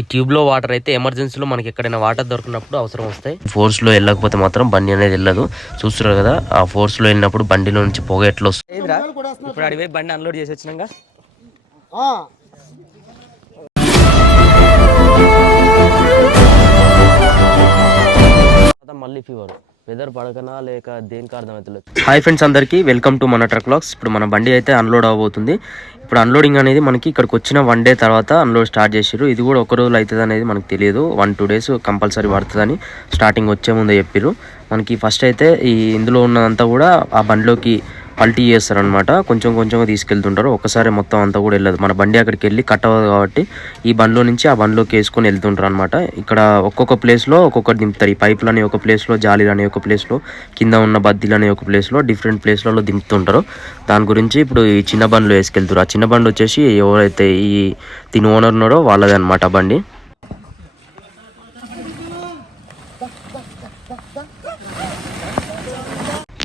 ఈ ట్యూబ్ లో వాటర్ అయితే ఎమర్జెన్సీలో మనకి ఎక్కడైనా వాటర్ దొరికినప్పుడు అవసరం వస్తాయి. ఫోర్స్ లో వెళ్ళకపోతే మాత్రం బండి అనేది వెళ్ళదు. చూస్తున్నారు కదా, ఆ ఫోర్స్ లో వెళ్ళినప్పుడు బండిలో నుంచి పొగ ఎట్లా వస్తుంది. ఇప్పుడు అడిగి బండి అన్లోడ్ చేసి వచ్చినాక మళ్ళీ ఫీవర్ వెదర్ పడకనా లేక దేనికి అర్థమవుతలేదు. హాయ్ ఫ్రెండ్స్, అందరికీ వెల్కమ్ టు మన ట్రక్ వ్లాగ్స్. ఇప్పుడు మన బండి అయితే అన్లోడ్ అవబోతుంది. ఇప్పుడు అన్లోడింగ్ అనేది మనకి ఇక్కడికి వచ్చిన 1 డే తర్వాత అన్లోడ్ స్టార్ట్ చేసారు. ఇది కూడా ఒక రోజు అవుతుంది అనేది మనకు తెలియదు. 1-2 days కంపల్సరీ పడుతుందని స్టార్టింగ్ వచ్చే ముందే చెప్పారు. మనకి ఫస్ట్ అయితే ఈ ఇందులో ఉన్నదంతా కూడా ఆ బండిలోకి పల్టీ చేస్తారనమాట. కొంచెం కొంచెంగా తీసుకెళ్తుంటారు, ఒకసారి మొత్తం అంతా కూడా వెళ్ళదు. మన బండి అక్కడికి వెళ్ళి కట్ అవ్వదు కాబట్టి ఈ బండిలో నుంచి ఆ బండిలోకి వేసుకొని వెళ్తుంటారు అనమాట. ఇక్కడ ఒక్కొక్క ప్లేస్లో ఒక్కొక్కటి దింపుతారు. ఈ పైపులని ఒక ప్లేస్లో, జాలీలని ఒక ప్లేస్లో, కింద ఉన్న బద్దీలని ఒక ప్లేస్లో, డిఫరెంట్ ప్లేస్లలో దింపుతుంటారు. దాని గురించి ఇప్పుడు ఈ చిన్న బండిలో వేసుకెళ్తారు. ఆ చిన్న బండి వచ్చేసి ఎవరైతే ఈ దీని ఓనర్ ఉన్నారో వాళ్ళది అనమాట బండి.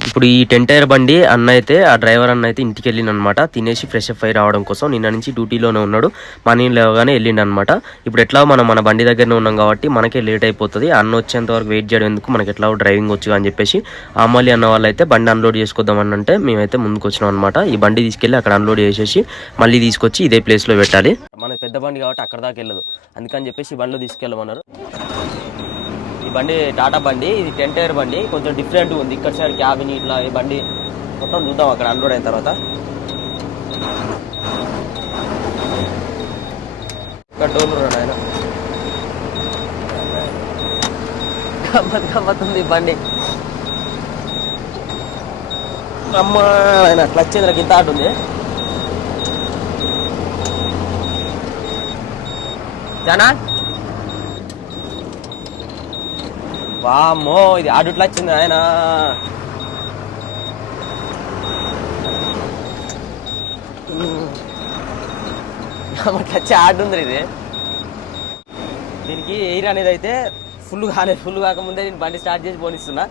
ఇప్పుడు ఈ 10 టైర్ బండి అన్న అయితే, ఆ డ్రైవర్ అన్న అయితే ఇంటికి వెళ్ళిండనమాట. తినేసి ఫ్రెష్ అప్ అయి రావడం కోసం. నిన్న నుంచి డ్యూటీలోనే ఉన్నాడు. మార్నింగ్ లేవగానే వెళ్ళిండనమాట. ఇప్పుడు ఎట్లా మనం మన బండి దగ్గరనే ఉన్నాం కాబట్టి మనకే లేట్ అయిపోతుంది. అన్న వచ్చేంత వరకు వెయిట్ చేయడం ఎందుకు, మనకి ఎట్లా డ్రైవింగ్ వచ్చు అని చెప్పేసి అమ్మాలి అన్న వాళ్ళు అయితే బండి అన్లోడ్ చేసుకొద్దామని అంటే మేమైతే ముందుకు వచ్చినాం అనమాట. ఈ బండి తీసుకెళ్ళి అక్కడ అన్లోడ్ చేసేసి మళ్ళీ తీసుకొచ్చి ఇదే ప్లేస్లో పెట్టాలి. మన పెద్ద బండి కాబట్టి అక్కడ దాకా వెళ్ళదు, అందుకని చెప్పేసి ఈ బండిలో తీసుకెళ్ళమన్నారు. ఈ బండి టాటా బండి, ఇది 10 టైర్ బండి, కొంచెం డిఫరెంట్ ఉంది. ఇక్కడ సైడ్ క్యాబిన్ ఇట్లా ఈ బండి మొత్తం చూద్దాం అక్కడ అన్లోడ్ అయిన తర్వాత. ఇక్కడ డోర్ ఉన్నాడు ఆయన, గమ్మతుంది ఈ బండి. అమ్మ ఆయన క్లచ్ చేతులకు ఇంత ఆట ఉంది. జానా వామ్మో, ఇది ఆడుట్లా వచ్చింది ఆయన. వచ్చే ఆడు ఉంది ఇది. దీనికి ఎయిర్ అనేది అయితే ఫుల్ కాలేదు. ఫుల్ కాకముందే నేను బండి స్టార్ట్ చేసి పోనిస్తున్నా.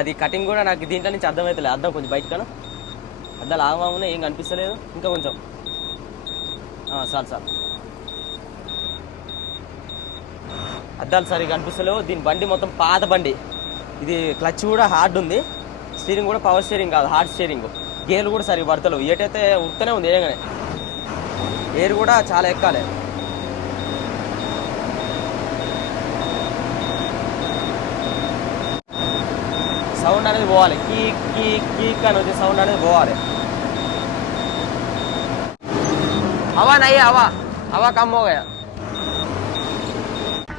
అది కటింగ్ కూడా నాకు దీంట్లో నుంచి అర్థమవుతలేదు. అర్థం కొంచెం బయటకన్నా అద్దాలు ఆగమామునే ఏం కనిపిస్తలేదు. ఇంకా కొంచెం చాలు అద్దాలు సరిగా కనిపిస్తలేవు. దీని బండి మొత్తం పాత బండి. ఇది క్లచ్ కూడా హార్డ్ ఉంది, స్టీరింగ్ కూడా పవర్ స్టీరింగ్ కాదు, హార్డ్ స్టీరింగ్. గేర్లు కూడా సరిగా పడతలేవు. ఏటైతే ఉత్తనే ఉంది ఏగానే, ఎయిర్ కూడా చాలా ఎక్కాలి. సౌండ్ అనేది పోవాలి, కీక్ అని వచ్చే సౌండ్ అనేది పోవాలి. హవా నయ్యే, హవా కమ్ హో గయా.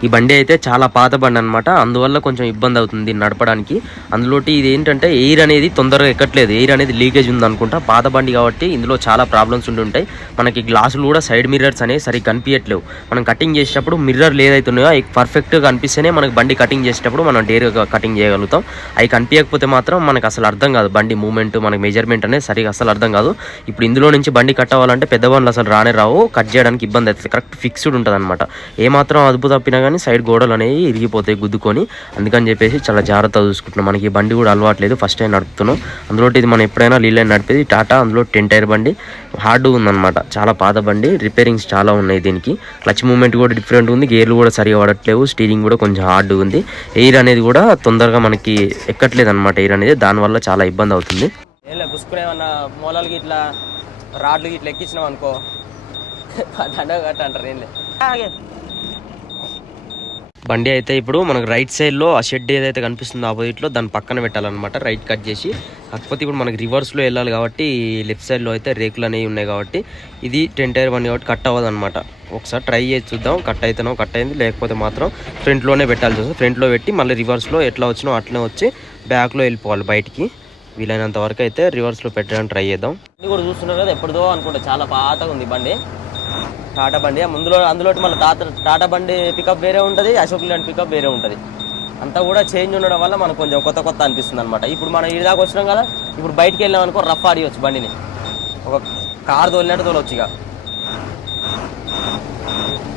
ఈ బండి అయితే చాలా పాత బండి అనమాట, అందువల్ల కొంచెం ఇబ్బంది అవుతుంది నడపడానికి. అందులోటి ఇది ఏంటంటే ఎయిర్ అనేది తొందరగా ఎక్కట్లేదు, ఎయిర్ అనేది లీకేజ్ ఉంది అనుకుంటా. పాత బండి కాబట్టి ఇందులో చాలా ప్రాబ్లమ్స్ ఉంటుంటాయి. మనకి గ్లాసులు కూడా సైడ్ మిర్రర్స్ అనేవి సరిగ్గా కనిపించట్లేవు. మనం కటింగ్ చేసేటప్పుడు మిర్రర్లు ఏదైతున్నాయో అవి పర్ఫెక్ట్గా కనిపిస్తేనే మనకి బండి కటింగ్ చేసేటప్పుడు మనం డైరెక్ట్గా కటింగ్ చేయగలుగుతాం. అవి కనిపించకపోతే మాత్రం మనకు అసలు అర్థం కాదు. బండి మూమెంట్, మనకి మెజర్మెంట్ అనేది సరిగా అసలు అర్థం కాదు. ఇప్పుడు ఇందులో నుంచి బండి కట్ అవ్వాలంటే పెద్ద బండ్లు అసలు రానే రావు, కట్ చేయడానికి ఇబ్బంది అవుతుంది. కరెక్ట్ ఫిక్స్డ్ ఉంటుంది అనమాట. ఏమాత్రం అదుపు తప్పినా కానీ సైడ్ గోడలు అనేవి ఇరిగిపోతాయి గుద్దుకొని. అందుకని చెప్పేసి చాలా జాగ్రత్తగా చూసుకుంటున్నాం. మనకి ఈ బండి కూడా అలవాట్లేదు, ఫస్ట్ టైం నడుపుతున్నాం. అందులో ఇది మనం ఎప్పుడైనా లీలైన్ నడిపేది టాటా. అందులో 10 టైర్ బండి, హార్డ్ ఉందన్నమాట, చాలా పాత బండి. రిపేరింగ్స్ చాలా ఉన్నాయి దీనికి. క్లచ్ మూమెంట్ కూడా డిఫరెంట్ ఉంది, గేర్లు కూడా సరిగా పడట్లేవు, స్టీరింగ్ కూడా కొంచెం హార్డ్ ఉంది. ఎయిర్ అనేది కూడా తొందరగా మనకి ఎక్కట్లేదు అనమాట, ఎయిర్ అనేది. దానివల్ల చాలా ఇబ్బంది అవుతుంది. పుసుకునేమన్నా మూలాలకి ఇట్లా రాడ్లు ఇట్లా ఎక్కించినాం అనుకో, దండ కట్ట అంటారు. ఏం లేదు, బండి అయితే ఇప్పుడు మనకు రైట్ సైడ్లో ఆ షెడ్ ఏదైతే కనిపిస్తుందో ఆపోజిట్లో దాని పక్కన పెట్టాలన్నమాట, రైట్ కట్ చేసి. కాకపోతే ఇప్పుడు మనకి రివర్స్లో వెళ్ళాలి కాబట్టి లెఫ్ట్ సైడ్లో అయితే రేకులు అనేవి ఉన్నాయి కాబట్టి ఇది 10 టైర్ బండి కాబట్టి కట్ అవ్వదు అనమాట. ఒకసారి ట్రై చేసి చూద్దాం, కట్ అయితేనో కట్ అయింది, లేకపోతే మాత్రం ఫ్రంట్లోనే పెట్టాల్సి వస్తుంది. ఫ్రంట్లో పెట్టి మళ్ళీ రివర్స్లో ఎట్లా వచ్చినో అట్లనే వచ్చి బ్యాక్లో వెళ్ళిపోవాలి బయటికి. వీలైనంత వరకు అయితే రివర్స్లో పెట్టడానికి ట్రై చేద్దాం. ఇది కూడా చూస్తున్నారు కదా, ఎప్పుడుదో అనుకుంటా, చాలా పాతగా ఉంది బండి, టాటా బండి. అందులో మళ్ళీ టాటా బండి పికప్ వేరే ఉంటుంది, అశోక్ ల్యాండ్ పికప్ వేరే ఉంటుంది. అంతా కూడా చేంజ్ ఉండడం వల్ల మనకు కొంచెం కొత్త అనిపిస్తుంది అనమాట. ఇప్పుడు మనం ఈ దాకా వచ్చినాం కదా, ఇప్పుడు బయటికి వెళ్ళాం అనుకో రఫ్ ఆడియొచ్చు బండిని, ఒక కారు తోలినట్టు తోలొచ్చు. ఇక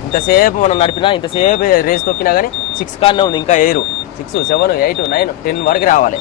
ఇంతసేపు మనం నడిపినా, ఇంతసేపు రేస్ తొక్కినా కానీ 6 కానే ఉంది, ఇంకా ఎయిర్ 6, 7, 8, 9, 10 వరకు రావాలి.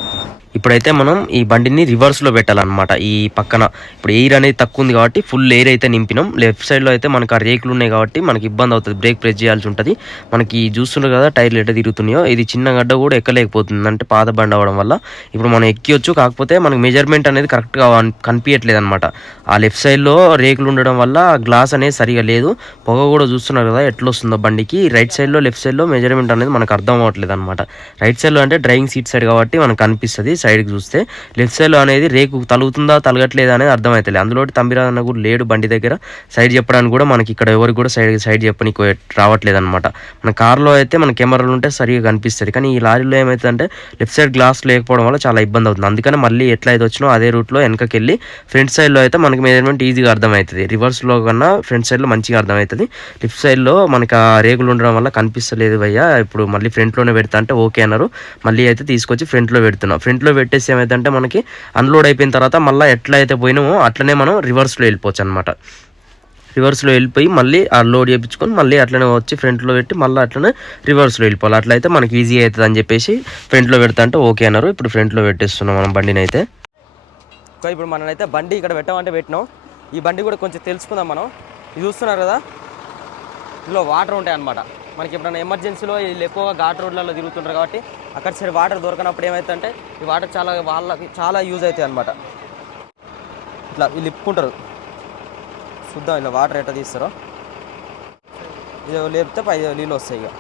ఇప్పుడైతే మనం ఈ బండిని రివర్స్లో పెట్టాలన్నమాట. ఈ పక్కన ఇప్పుడు ఎయిర్ అనేది తక్కువ ఉంది కాబట్టి ఫుల్ ఎయిర్ అయితే నింపినాం. లెఫ్ట్ సైడ్లో అయితే మనకు ఆ రేకులు ఉన్నాయి కాబట్టి మనకి ఇబ్బంది అవుతుంది, బ్రేక్ ప్రెస్ చేయాల్సి ఉంటుంది. మనకి చూస్తున్నారు కదా టైర్లు ఎట్లా తిరుగుతున్నాయో, ఇది చిన్న గడ్డ కూడా ఎక్కలేకపోతుంది అంటే పాత బండి అవ్వడం వల్ల. ఇప్పుడు మనం ఎక్కియొచ్చు, కాకపోతే మనకి మెజర్మెంట్ అనేది కరెక్ట్గా కనిపించట్లేదు అనమాట. ఆ లెఫ్ట్ సైడ్లో రేకులు ఉండడం వల్ల గ్లాస్ అనేది సరిగా లేదు. పొగ కూడా చూస్తున్నారు కదా ఎట్లా వస్తుందో బండికి. రైట్ సైడ్లో లెఫ్ట్ సైడ్లో మెజర్మెంట్ అనేది మనకు అర్థం అవ్వట్లేదు అనమాట. రైట్ సైడ్లో అంటే డ్రైవింగ్ సీట్ సైడ్ కాబట్టి మనకు కనిపిస్తుంది సైడ్కి చూస్తే. లెఫ్ట్ సైడ్లో అనేది రేకు తలుగుతుందా తలగట్లేదా అనేది అర్థమవుతుంది. అందులో తంబిరాన్న కూడా లేడు బండి దగ్గర, సైడ్ చెప్పడానికి కూడా మనకి ఇక్కడ ఎవరికి కూడా సైడ్ చెప్పడానికి రావట్లేదు అనమాట. మన కార్లో అయితే మన కెమెరాలు ఉంటే సరిగా కనిపిస్తుంది, కానీ ఈ లారీలో ఏమవుతుందంటే లెఫ్ట్ సైడ్ గ్లాస్ లేకపోవడం వల్ల చాలా ఇబ్బంది అవుతుంది. అందుకని మళ్ళీ ఎట్లా అయితే వచ్చినో అదే రూట్లో వెనకకి వెళ్ళి ఫ్రంట్ సైడ్లో అయితే మనకి మెజర్మెంట్ ఈజీగా అర్థమవుతుంది. రివర్స్లో కన్నా ఫ్రంట్ సైడ్లో మంచిగా అర్థమవుతుంది. లెఫ్ట్ సైడ్లో మనకి ఆ రేకులు ఉండడం వల్ల కనిపిస్తలేదు భయ్యా. ఇప్పుడు మళ్ళీ ఫ్రంట్లోనే పెడతా అంటే ఓకే అన్నారు. మళ్ళీ అయితే తీసుకొచ్చి ఫ్రంట్లో పెడుతున్నాం. ఫ్రంట్లో పెట్టేసి ఏమైందంటే మనకి అన్లోడ్ అయిపోయిన తర్వాత మళ్ళీ ఎట్లా అయితే పోయినామో అట్లనే మనం రివర్స్లో వెళ్ళిపోవచ్చు అనమాట. రివర్స్లో వెళ్ళిపోయి మళ్ళీ ఆ లోడ్ చేయించుకొని మళ్ళీ అట్లనే వచ్చి ఫ్రంట్లో పెట్టి మళ్ళీ అట్లనే రివర్స్లో వెళ్ళిపోవాలి. అట్లయితే మనకి ఈజీ అవుతుంది అని చెప్పేసి ఫ్రంట్లో పెడతా అంటే ఓకే అన్నారు. ఇప్పుడు ఫ్రంట్లో పెట్టేస్తున్నాం మనం బండిని అయితే. ఇప్పుడు మనమైతే బండి ఇక్కడ పెట్టామంటే పెట్టినాం. ఈ బండి కూడా కొంచెం తెలుసుకుందాం మనం. ఇది చూస్తున్నారు కదా, ఇందులో వాటర్ ఉంటాయి అన్నమాట. మనకి ఎప్పుడైనా ఎమర్జెన్సీలో వీళ్ళు ఎక్కువగా ఘాట్ రోడ్లలో తిరుగుతుంటారు కాబట్టి అక్కడ సరే వాటర్ దొరకనప్పుడు ఏమవుతుందంటే ఈ వాటర్ వాళ్ళకి చాలా యూజ్ అవుతాయి అనమాట. ఇట్లా వీళ్ళు ఇప్పుకుంటారు, చూద్దాం ఇలా వాటర్ ఎట్లా తీస్తారో. ఇది లేపితే పై నీళ్ళు వస్తాయి ఇక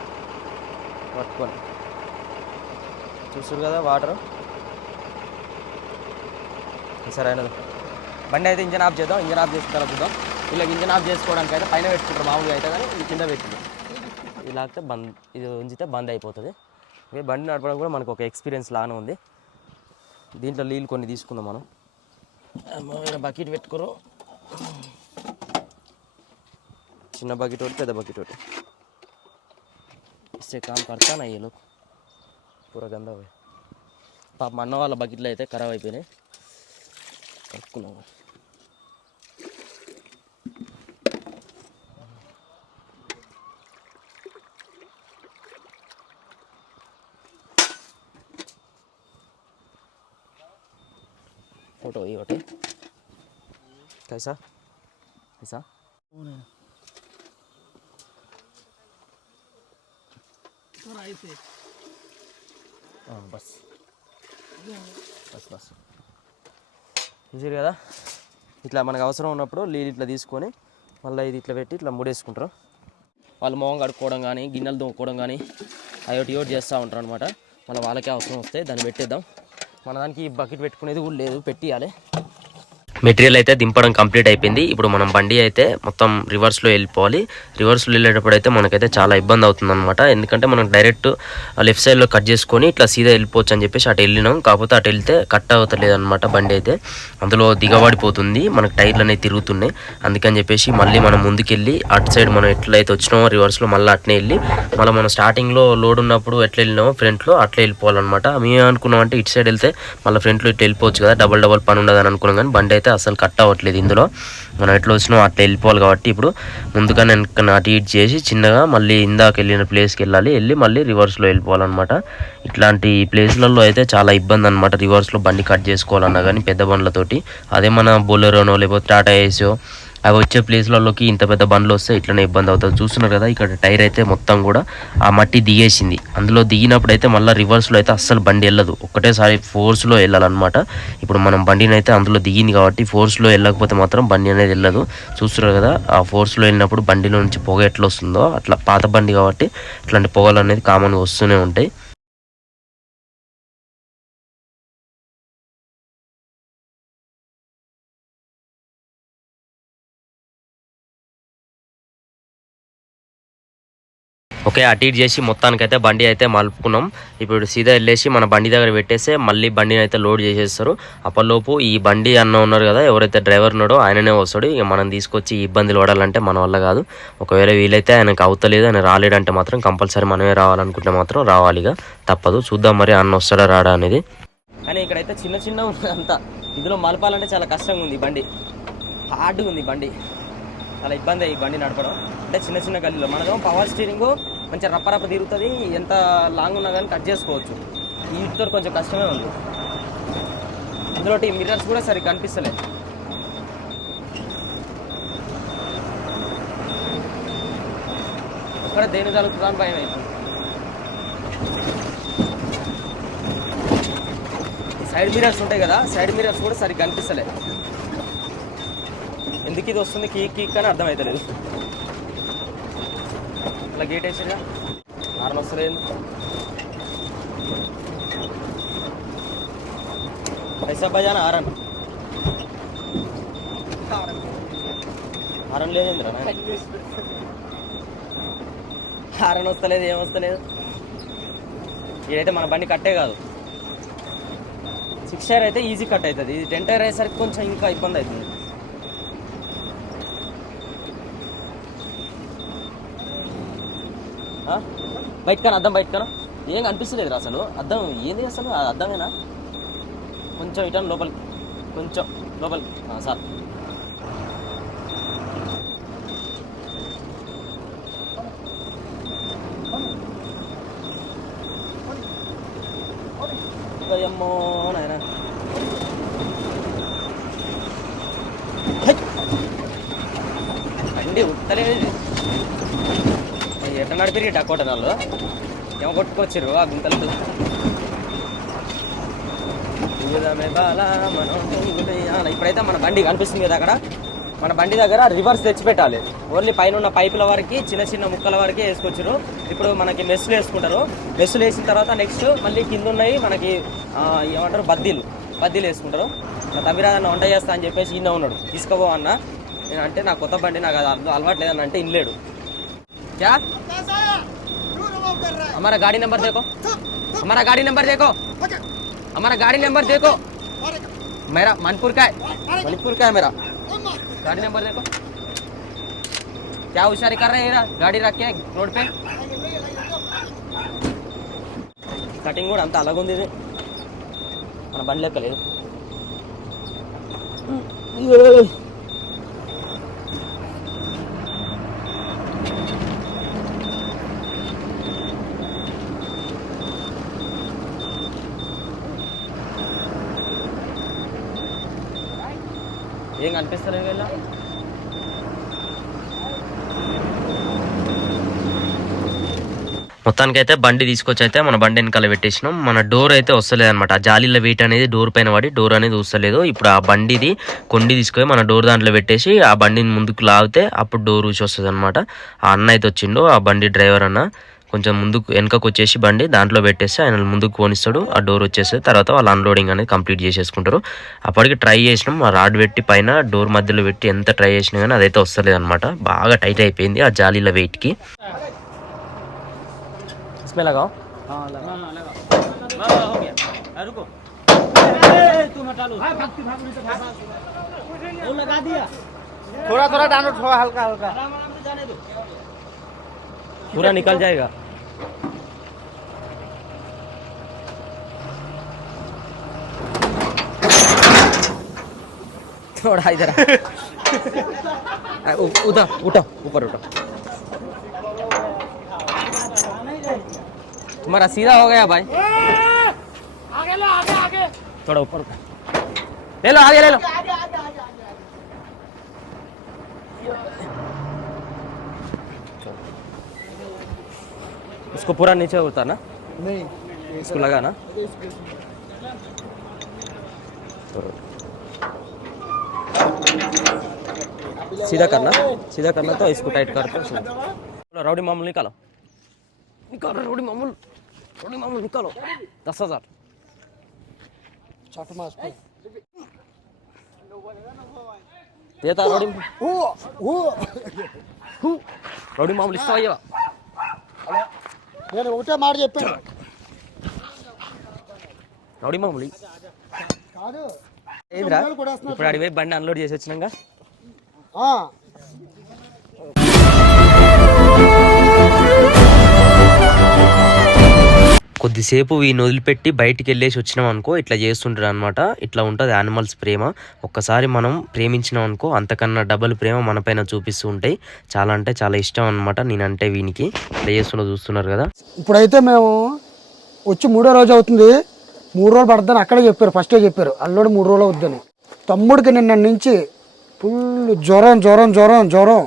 పట్టుకొని. చూస్తారు కదా వాటర్. సరే అయినది బండి అయితే ఇంజన్ ఆఫ్ చేద్దాం. ఇంజన్ ఆఫ్ చేసిన తర్వాత చూద్దాం. వీళ్ళకి ఇంజన్ ఆఫ్ చేసుకోవడానికి అయితే పైన పెట్టుకుంటారు మామూలుగా అయితే, కానీ ఇది కింద పెట్టింది. ఇలాగితే బంద్, ఇది ఉంచితే బంద్ అయిపోతుంది. బండి నడపడం కూడా మనకు ఒక ఎక్స్పీరియన్స్ లాగానే ఉంది. దీంట్లో నీళ్ళు కొన్ని తీసుకుందాం మనం. బకెట్ పెట్టుకోరు, చిన్న బకెట్ ఒకటి పెద్ద బకెట్ ఒకటి ఇస్తే కామ్ పడతా నా ఏలో పూర గంద. పాప అన్న వాళ్ళ బకెట్లో అయితే ఖరాబ్ అయిపోయినాయి, కట్టుకున్నాము. फोटो ये बटे कैसा कैसा बस बस बस చూసారు కదా. ఇట్లా మనకు అవసరం ఉన్నప్పుడు నీళ్ళు ఇట్లా తీసుకొని మళ్ళీ ఇది ఇట్లా పెట్టి ఇట్లా ముడేసుకుంటారు. వాళ్ళు మొహం కడుక్కోవడం కానీ గిన్నెలు తోముకోవడం కానీ అయోటి చేస్తూ ఉంటారు అనమాట. మళ్ళీ వాళ్ళకే అవసరం వస్తే దాన్ని పెట్టేద్దాం. మన దానికి బకెట్ పెట్టుకునేది కూడా లేదు, పెట్టియాలి. మెటీరియల్ అయితే దింపడం కంప్లీట్ అయిపోయింది. ఇప్పుడు మనం బండి అయితే మొత్తం రివర్స్లో వెళ్ళిపోవాలి. రివర్స్లో వెళ్ళేటప్పుడు అయితే మనకైతే చాలా ఇబ్బంది అవుతుంది అనమాట. ఎందుకంటే మనం డైరెక్ట్ లెఫ్ట్ సైడ్లో కట్ చేసుకొని ఇట్లా సీదా వెళ్ళిపోవచ్చు అని చెప్పేసి అటు వెళ్ళినాం. కాకపోతే అటు వెళ్తే కట్ అవుతలేదు అనమాట. బండి అయితే అందులో దిగబడిపోతుంది, మనకు టైర్లు అనేవి తిరుగుతున్నాయి. అందుకని చెప్పేసి మళ్ళీ మనం ముందుకెళ్ళి అటు సైడ్ మనం ఎట్లయితే వచ్చినామో రివర్స్లో మళ్ళీ అట్నే వెళ్ళి మళ్ళీ మనం స్టార్టింగ్లో లోడ్ ఉన్నప్పుడు ఎట్లా వెళ్ళినామో ఫ్రంట్లో అట్లా వెళ్ళిపోవాలన్నమాట. మేము అనుకున్నాం అంటే ఇటు సైడ్ వెళ్తే మళ్ళీ ఫ్రంట్లో ఇటు వెళ్ళిపోవచ్చు కదా, డబల్ పని ఉండదని అనుకున్నాం. కానీ బండి అయితే అసలు కట్ అవ్వట్లేదు. ఇందులో మనం ఎట్లా వచ్చినామో అట్లా వెళ్ళిపోవాలి కాబట్టి ఇప్పుడు ముందుగా నేను అటు ఇటు చేసి చిన్నగా మళ్ళీ ఇందాక వెళ్ళిన ప్లేస్కి వెళ్ళి మళ్ళీ రివర్స్లో వెళ్ళిపోవాలన్నమాట. ఇట్లాంటి ప్లేస్లలో అయితే చాలా ఇబ్బంది అనమాట రివర్స్లో బండి కట్ చేసుకోవాలన్నా కానీ పెద్ద బండ్లతోటి. అదే మన బొలెరోనో లేకపోతే టాటా ఏసో అవి వచ్చే ప్లేస్లలోకి ఇంత పెద్ద బండ్లు వస్తే ఇట్లనే ఇబ్బంది అవుతుంది. చూస్తున్నారు కదా ఇక్కడ టైర్ అయితే మొత్తం కూడా ఆ మట్టి దిగేసింది. అందులో దిగినప్పుడు అయితే మళ్ళీ రివర్స్లో అయితే అస్సలు బండి వెళ్ళదు, ఒక్కటేసారి ఫోర్స్లో వెళ్ళాలన్నమాట. ఇప్పుడు మనం బండిని అయితే అందులో దిగింది కాబట్టి ఫోర్స్లో వెళ్ళకపోతే మాత్రం బండి అనేది వెళ్ళదు. చూస్తున్నారు కదా ఆ ఫోర్స్లో వెళ్ళినప్పుడు బండిలో నుంచి పొగ ఎట్లా వస్తుందో అట్లా. పాత బండి కాబట్టి ఇట్లాంటి పొగలు అనేది కామన్గా వస్తూనే ఉంటాయి. ఓకే అటు ఇటు చేసి మొత్తానికైతే బండి అయితే మలుపుకున్నాం. ఇప్పుడు సీదా వెళ్ళేసి మన బండి దగ్గర పెట్టేస్తే మళ్ళీ బండిని అయితే లోడ్ చేసేస్తారు. అప్పటిలోపు ఈ బండి అన్న ఉన్నారు కదా, ఎవరైతే డ్రైవర్ ఉన్నాడో ఆయననే వస్తాడు. ఇక మనం తీసుకొచ్చి ఇబ్బందులు పడాలంటే మన వల్ల కాదు. ఒకవేళ వీలైతే ఆయనకు అవుతలేదు, ఆయన రాలేడంటే మాత్రం కంపల్సరీ మనమే రావాలనుకుంటే మాత్రం రావాలిగా, తప్పదు. చూద్దాం మరి అన్న వస్తాడా రాడా అనేది. కానీ ఇక్కడైతే చిన్న ఉంది అంతా. ఇందులో మలపాలంటే చాలా కష్టంగా ఉంది. బండి హార్డ్గా ఉంది, బండి చాలా ఇబ్బంది ఈ బండి నడపడం. అంటే చిన్న గల్లీలో మనదేమో పవర్ స్టీరింగ్ మంచిగా రప్ప తిరుగుతుంది, ఎంత లాంగ్ ఉన్నా కానీ కట్ చేసుకోవచ్చు. ఈ వీటితో కొంచెం కష్టమే ఉంది. అందులో మిర్రర్స్ కూడా సరిగ్గా కనిపిస్తలేదు. ఇక్కడ దేని తలుపుతుందా అని భయం అవుతుంది. సైడ్ మిరర్స్ ఉంటాయి కదా, సైడ్ మిరర్స్ కూడా సరిగ్గా కనిపిస్తలేదు. ఎందుకు ఇది వస్తుంది కీక్ అని అర్థమవుతలేదు. అలా గేట్ వేసారుగా, హార్న్ వస్తలేదు. పైసా బజానా హారన్ లేదేంద్రా, హారన్ వస్తలేదు, ఏం వస్తలేదు. ఇదైతే మన బండి కట్టే కాదు. 6 టైర్ అయితే ఈజీ కట్ అవుతుంది. ఇది 10 టైర్ అయ్యేసరికి కొంచెం ఇంకా ఇబ్బంది అవుతుంది. బయటకనా అద్దం, బయటకనా ఏం కనిపిస్తలేదు అసలు. అద్దం ఏంది అసలు, అద్దమేనా? కొంచెం ఇటన్ లోపలికి, కొంచెం లోపలికి సార్. అమ్మో నాయన, అండి ఉత్తలేదు. ఎట్ట నడిపిరి డకోటనాల్లో ఏమో కొట్టుకొచ్చారు ఆ గుంతలు. ఇప్పుడైతే మన బండి కనిపిస్తుంది కదా అక్కడ, మన బండి దగ్గర రివర్స్ తెచ్చిపెట్టాలి. ఓన్లీ పైన ఉన్న పైపుల వరకు, చిన్న చిన్న ముక్కల వరకే వేసుకొచ్చారు. ఇప్పుడు మనకి మెస్సులు వేసుకుంటారు. మెస్సులు వేసిన తర్వాత నెక్స్ట్ మళ్ళీ కింద ఉన్నాయి మనకి ఏమంటారు బద్దీలు వేసుకుంటారు. తమిరాదన్న వంట చేస్తా అని చెప్పేసి ఇన్న ఉన్నాడు, తీసుకోబో అన్న. నేను అంటే నా కొత్త బండి, నాకు అది అలవాటు లేదన్న అంటే ఇనలేడు. క్యా हमारा गाड़ी नंबर देखो, हमारा गाड़ी नंबर देखो, हमारा गाड़ी नंबर देखो. मेरा मनपुर का है मेरा गाड़ी नंबर देखो. क्या होशियारी कर रहे हैं, गाड़ी रख के रोड पे. कटिंग కూడా అంత అలాగ ఉంది, మన బండి లెక్క లేదు. ఏం కనిపిస్తలేదు వీళ్ళ. మొత్తానికైతే బండి తీసుకొచ్చి అయితే మన బండి వెనకాల పెట్టేసినాం. మన డోర్ అయితే వస్తలేదు అనమాట. ఆ జాలీల వెయిట్ అనేది డోర్ పైన పడి డోర్ అనేది వస్తలేదు. ఇప్పుడు ఆ బండిది కొండి తీసుకొని మన డోర్ దాంట్లో పెట్టేసి ఆ బండిని ముందుకు లాగితే అప్పుడు డోర్ ఊసి వస్తుంది అనమాట. ఆ అన్న అయితే వచ్చిండు, ఆ బండి డ్రైవర్ అన్న. కొంచెం ముందుకు వెనకకు వచ్చేసి బండి దాంట్లో పెట్టేసి ఆయన ముందుకు పోనిస్తాడు. ఆ డోర్ వచ్చేసి తర్వాత వాళ్ళు అన్లోడింగ్ అనేది కంప్లీట్ చేసేసుకుంటారు. అప్పటికి ట్రై చేసినాం, ఆ రాడ్ పెట్టి పైన డోర్ మధ్యలో పెట్టి ఎంత ట్రై చేసినా కానీ అదైతే వస్తలేదు అనమాట. బాగా టైట్ అయిపోయింది ఆ జాలీల వెయిట్కి. इसमें लगाओ. हाँ लगा. हो गया. रुको. तुम हटा लो. वो लगा दिया. थोड़ा डालो, थोड़ा हल्का हल्का. आराम से जाने दो. पूरा निकल जाएगा. थोड़ा इधर. उठा ऊपर उठा. तुम्हारा सीधा हो गया भाई. आगे लो, आगे थोड़ा ऊपर ले लो, आगे ले लो. इसको पूरा नीचे उतारना नहीं, इसको लगाना. सीधा करना तो इसको टाइट करके राउडी मामूल निकालो. रोडी मामूल निकालो. 10,000 देता रोडी मामूल इस्ता अయ్యా. నేను ఒకటే మాట చెప్పాను, రౌడీ మామూలు కాదు. ఏదిరా ఇప్పుడు అడివే బండి అన్లోడ్ చేసి వచ్చినాక కొద్దిసేపు వీని వదిలిపెట్టి బయటికి వెళ్ళేసి వచ్చినాం అనుకో ఇట్లా చేస్తుంటారు అనమాట. ఇట్లా ఉంటుంది యానిమల్స్ ప్రేమ. ఒక్కసారి మనం ప్రేమించినాం అనుకో అంతకన్నా డబుల్ ప్రేమ మన పైన చూపిస్తూ ఉంటాయి. చాలా అంటే చాలా ఇష్టం అనమాట నేనంటే వీనికి. ఇట్లా చేస్తున్నా చూస్తున్నారు కదా. ఇప్పుడైతే మేము వచ్చి 3వ రోజు అవుతుంది. 3 రోజులు పడుతుందని అక్కడే చెప్పారు, ఫస్టే చెప్పారు అల్లుడు 3 రోజులు వద్దని. తమ్ముడికి నిన్న నుంచి ఫుల్ జ్వరం జ్వరం జ్వరం జ్వరం,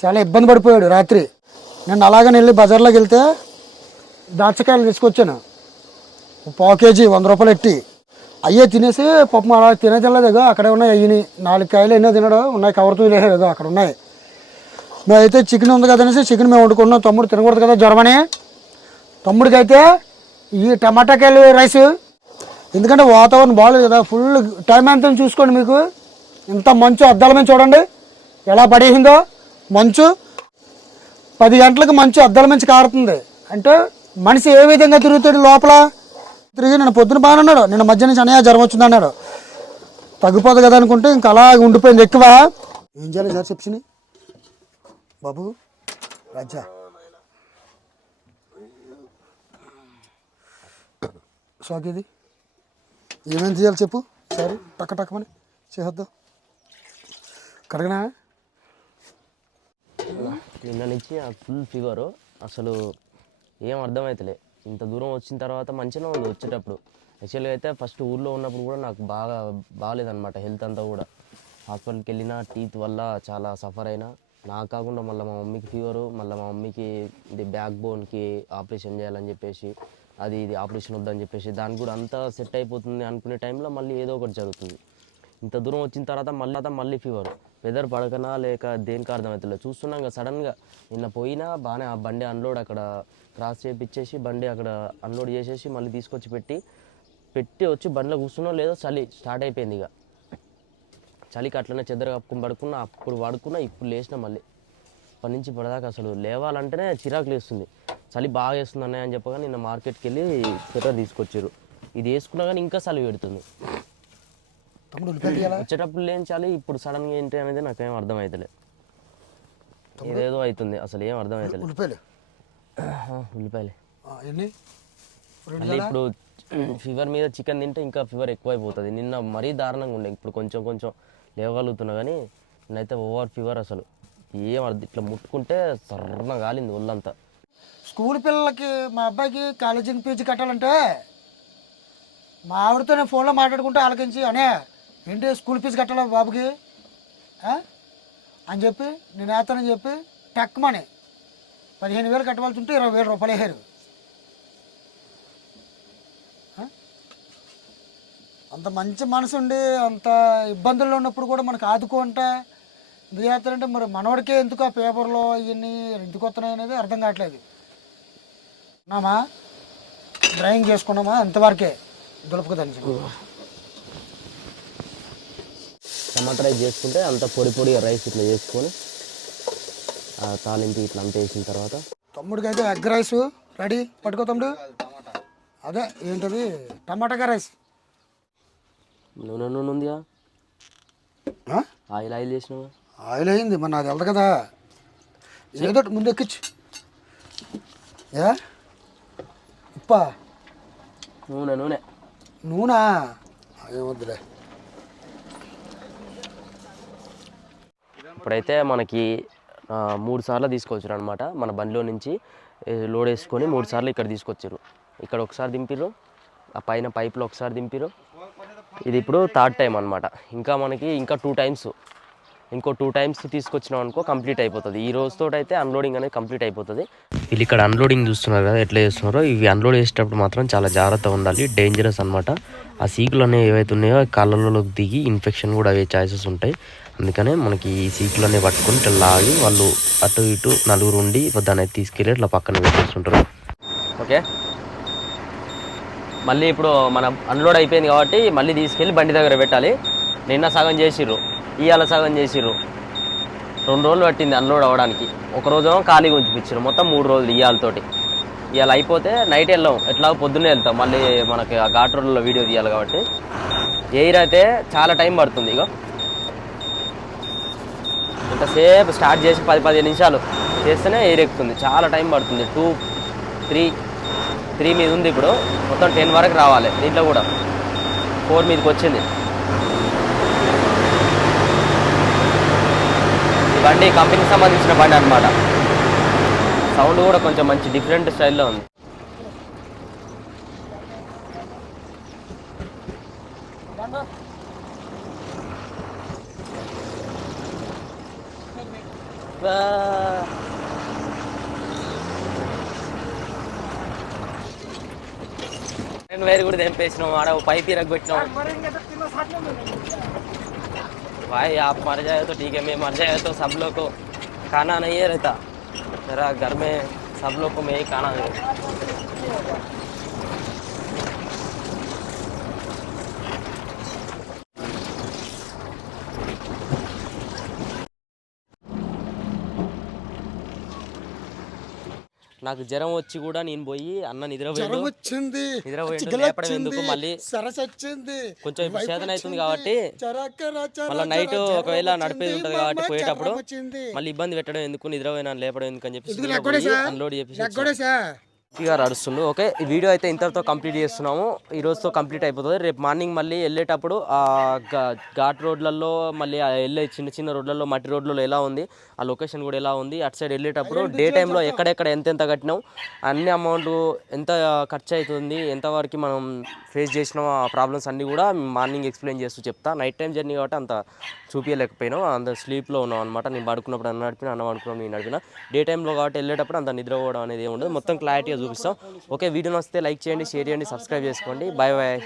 చాలా ఇబ్బంది పడిపోయాడు రాత్రి. నేను అలాగని వెళ్ళి బజార్లోకి వెళ్తే దాచకాయలు తీసుకొచ్చాను, 1/4 కేజీ 100 రూపాయలు ఎట్టి. అయ్యే తినేసి పాపం అలా తినేదిలేదుగా, అక్కడే ఉన్నాయి. అయ్యి 4 కాయలు ఎన్నో తినడం ఉన్నాయి, కవర్తో లేదో అక్కడ ఉన్నాయి. మేమైతే చికెన్ ఉంది కదా అనేసి చికెన్ మేము వండుకున్నాం. తమ్ముడు తినకూడదు కదా జ్వరమని. తమ్ముడికి అయితే ఈ టమాటాకాయలు రైస్, ఎందుకంటే వాతావరణం బాగాలేదు కదా. ఫుల్ టైం ఎంత చూసుకోండి, మీకు ఇంత మంచు అద్దాల మీద చూడండి ఎలా పడేసిందో మంచు. 10 గంటలకు మంచు అద్దాల నుంచి కారుతుంది అంటే మనిషి ఏ విధంగా తిరుగుతాడు లోపల. తిరిగి నేను పొద్దున బాగానే ఉన్నాడు, నిన్న మధ్య నుంచి అన్నయ్య జ్వరం వచ్చింది అన్నాడు. తగ్గిపోదు కదా అనుకుంటే ఇంకా అలా ఉండిపోయింది ఎక్కువ. ఏం చేయాలి సార్ చెప్పింది బాబు రాజా. షాక్ ఇది ఏమేమి చేయాలి చెప్పు సరే, టక్క టక్కమని చేద్దాం. కరెక్ట్నా? నిన్న నుంచి ఫుల్ ఫీవరు, అసలు ఏం అర్థమవుతలే. ఇంత దూరం వచ్చిన తర్వాత మంచిగా ఉంది వచ్చేటప్పుడు. యాక్చువల్గా అయితే ఫస్ట్ ఊర్లో ఉన్నప్పుడు కూడా నాకు బాగాలేదన్నమాట హెల్త్ అంతా కూడా. హాస్పిటల్కి వెళ్ళిన టీత్ వల్ల చాలా సఫర్ అయినా. నాకు కాకుండా మళ్ళీ మా మమ్మీకి ఫీవరు, మళ్ళీ మా మమ్మీకి ఇది బ్యాక్ బోన్కి ఆపరేషన్ చేయాలని చెప్పేసి, ఇది ఆపరేషన్ వద్దని చెప్పేసి దానికి కూడా అంతా సెట్ అయిపోతుంది అనుకునే టైంలో మళ్ళీ ఏదో ఒకటి జరుగుతుంది. ఇంత దూరం వచ్చిన తర్వాత మళ్ళీ ఫీవర్. వెదర్ పడకనా లేక దేనికి అర్థమవుతలేదు. చూస్తున్నాం కదా సడన్గా నిన్న పోయినా బాగానే ఆ బండి అన్లోడ్ అక్కడ క్రాస్ చేయించేసి బండి అక్కడ అన్లోడ్ చేసేసి మళ్ళీ తీసుకొచ్చి పెట్టి వచ్చి బండిలో కూర్చున్నా లేదో చలి స్టార్ట్ అయిపోయింది. ఇక చలికి అట్లనే చెద్దరు కప్పుకుని పడుకున్నా, అప్పుడు పడుకున్నా, ఇప్పుడు లేచిన మళ్ళీ. అప్పటి నుంచి ఇప్పటిదాకా అసలు లేవాలంటేనే చిరాకు లేస్తుంది. చలి బాగా వేస్తుంది అన్నయ్య అని చెప్పగా నిన్న మార్కెట్కి వెళ్ళి స్వెటర్ తీసుకొచ్చారు. ఇది వేసుకున్నా కానీ ఇంకా చలి పెడుతుంది. వచ్చేటప్పుడు లేని చలి ఇప్పుడు సడన్గా ఏంటి అనేది నాకేం అర్థమవుతలే. ఏదేదో అవుతుంది, అసలు ఏం అర్థమవుతలేదు. ఉల్లిపాయలే మళ్ళీ ఇప్పుడు ఫీవర్ మీద చికెన్ తింటే ఇంకా ఫీవర్ ఎక్కువైపోతుంది. నిన్న మరీ దారుణంగా ఉండే, ఇప్పుడు కొంచెం కొంచెం లేవగలుగుతున్నా కానీ నేనైతే ఓవర్ ఫీవర్. అసలు ఏం ఇట్లా ముట్టుకుంటే సర్రన కాలింది ఒళ్ళంతా. స్కూల్ పిల్లలకి మా అబ్బాయికి కాలేజీకి ఫీజు కట్టాలంటే మా ఆవిడతో నేను ఫోన్లో మాట్లాడుకుంటే ఆలకించి అనే ఏంటి స్కూల్ ఫీజు కట్టాలా బాబుకి అని చెప్పి నేను వేస్తానని చెప్పి టక్మని 15,000 కట్టవలసి ఉంటే 20,000 రూపాయలు వేసారు. అంత మంచి మనసు ఉండి అంత ఇబ్బందుల్లో ఉన్నప్పుడు కూడా మనకు ఆదుకుంటా ఎందుకు చేస్తారంటే మరి మనవాడికే ఎందుకు ఆ పేపర్లో ఇవన్నీ ఎందుకు వస్తున్నాయి అనేది అర్థం కావట్లేదు. నామా డ్రాయింగ్ చేసుకున్నామా అంతవరకే దులుపుకు దంచి టమాటా రైస్ చేసుకుంటే అంత పొడి రైస్ ఇట్లా చేసుకొని తాలింపు ఇట్లా అంతా వేసిన తర్వాత తమ్ముడికి అయితే ఎగ్ రైస్ రెడీ. పట్టుకో తమ్ముడు. అదే ఏంటది టమాటా రైస్. నూనె ఉందిగా, ఆయిల్ చేసినావా? ఆయిల్ అయింది మరి నాది వెళ్తా కదా. ఏదో ముందు ఎక్కించు. ఉప్పా నూనె ఏమొద్దులే. ఇప్పుడైతే మనకి 3 సార్లు తీసుకొచ్చారు అనమాట. మన బండిలో నుంచి లోడ్ వేసుకొని 3 సార్లు ఇక్కడ తీసుకొచ్చారు. ఇక్కడ ఒకసారి దింపిర్రు, ఆ పైన పైపులో ఒకసారి దింపిర్రు. ఇది ఇప్పుడు 3rd టైం అనమాట. ఇంకా మనకి ఇంకా 2 టైమ్స్, ఇంకో 2 టైమ్స్ తీసుకొచ్చినాం అనుకో కంప్లీట్ అయిపోతుంది. ఈ రోజుతో అయితే అన్లోడింగ్ అనేది కంప్లీట్ అయిపోతుంది. వీళ్ళు ఇక్కడ అన్లోడింగ్ చూస్తున్నారు కదా ఎట్లా చేస్తున్నారో. ఇవి అన్లోడ్ చేసేటప్పుడు మాత్రం చాలా జాగ్రత్తగా ఉండాలి, డేంజరస్ అనమాట. ఆ సీకులు అనేవి ఏవైతే ఉన్నాయో కాళ్ళలోకి దిగి ఇన్ఫెక్షన్ కూడా అయ్యే ఛాన్సెస్ ఉంటాయి. అందుకనే మనకి ఈ సీకులు అనేవి పట్టుకొని ఇట్లా లాగి వాళ్ళు అటు ఇటు నలుగురు ఉండి దాన్ని అయితే తీసుకెళ్ళి ఇట్లా పక్కన పెట్టేస్తుంటారు. ఓకే, మళ్ళీ ఇప్పుడు మనం అన్లోడ్ అయిపోయింది కాబట్టి మళ్ళీ తీసుకెళ్ళి బండి దగ్గర పెట్టాలి. నిన్న సగం చేసిర్రు, ఇవాళ సగం చేసిర్రు. 2 రోజులు పట్టింది అన్లోడ్ అవ్వడానికి. ఒకరోజేమో ఖాళీగా ఉంచిపించారు. మొత్తం 3 రోజులు ఇవాళతోటి. ఇవాళ అయిపోతే నైట్ వెళ్ళాం, ఎట్లా పొద్దున్నే వెళ్తాం. మళ్ళీ మనకి ఆ ఘాట్ రోడ్లో వీడియో తీయాలి కాబట్టి ఎయిర్ అయితే చాలా టైం పడుతుంది. ఇక ఇంతసేపు స్టార్ట్ చేసి 10-15 నిమిషాలు చేస్తేనే ఎయిర్ ఎక్కుతుంది. చాలా టైం పడుతుంది. 3 మీద ఉంది ఇప్పుడు, మొత్తం 10 వరకు రావాలి. దీంట్లో కూడా 4 మీదకి వచ్చింది. ఈ బండి కంపెనీకి సంబంధించిన బండి అనమాట. సౌండ్ కూడా కొంచెం మంచి డిఫరెంట్ స్టైల్లో ఉంది. దేవుడా. వైర్ కూడా తెంపేసినాం, ఆడ పైప్ ఇరగొట్టినాం. भाई आप मर जाए तो ठीक है, मैं मर जाए तो सब लोग को खाना नहीं है रहता. मेरा घर में सब लोग को मैं ही खाना है. నాకు జ్వరం వచ్చి కూడా నేను పోయి అన్న నిద్రపోయాడు, వచ్చింది నిద్రపోయాడు లేపడం ఎందుకు మళ్ళీ సరస్ వచ్చింది కొంచెం ఇప్పుడు చేతన అవుతుంది కాబట్టి మళ్ళీ నైట్ ఒకవేళ నడిపేది ఉంటుంది కాబట్టి పోయేటప్పుడు మళ్ళీ ఇబ్బంది పెట్టడం ఎందుకు, నిద్రపోయినా లేపడం ఎందుకు అని చెప్పి అన్లోడ్ చేసి గారు అరుస్తుండు. ఓకే, ఈ వీడియో అయితే ఇంతటితో కంప్లీట్ చేస్తున్నాము. ఈ రోజుతో కంప్లీట్ అయిపోతుంది. రేపు మార్నింగ్ మళ్ళీ వెళ్ళేటప్పుడు ఆ ఘాట్ రోడ్లలో మళ్ళీ వెళ్ళే చిన్న చిన్న రోడ్లలో మట్టి రోడ్లలో ఎలా ఉంది, ఆ లొకేషన్ కూడా ఎలా ఉంది, అటు సైడ్ వెళ్ళేటప్పుడు డే టైంలో ఎక్కడెక్కడ ఎంత కట్టినాం, అన్ని అమౌంట్ ఎంత ఖర్చు అవుతుంది, ఎంతవరకు మనం ఫేస్ చేసిన ప్రాబ్లమ్స్ అన్నీ కూడా మార్నింగ్ ఎక్స్ప్లెయిన్ చేస్తూ చెప్తా. నైట్ టైం జర్నీ కాబట్టి అంత చూపించలేకపోయినాం, అంత స్లీప్లో ఉన్నాం అనమాట. నేను పడుకున్నప్పుడు అన్న నడిపిన, అన్న పడుకున్నప్పుడు నేను నడిపిన. డే టైంలో కాబట్టి వెళ్ళేటప్పుడు అంత నిద్రపోవడం అనేది ఏమి ఉండదు, మొత్తం క్లారిటీగా చూపిస్తాం. ఓకే, వీడియో నచ్చితే లైక్ చేయండి, షేర్ చేయండి, సబ్స్క్రైబ్ చేసుకోండి. Bye bye.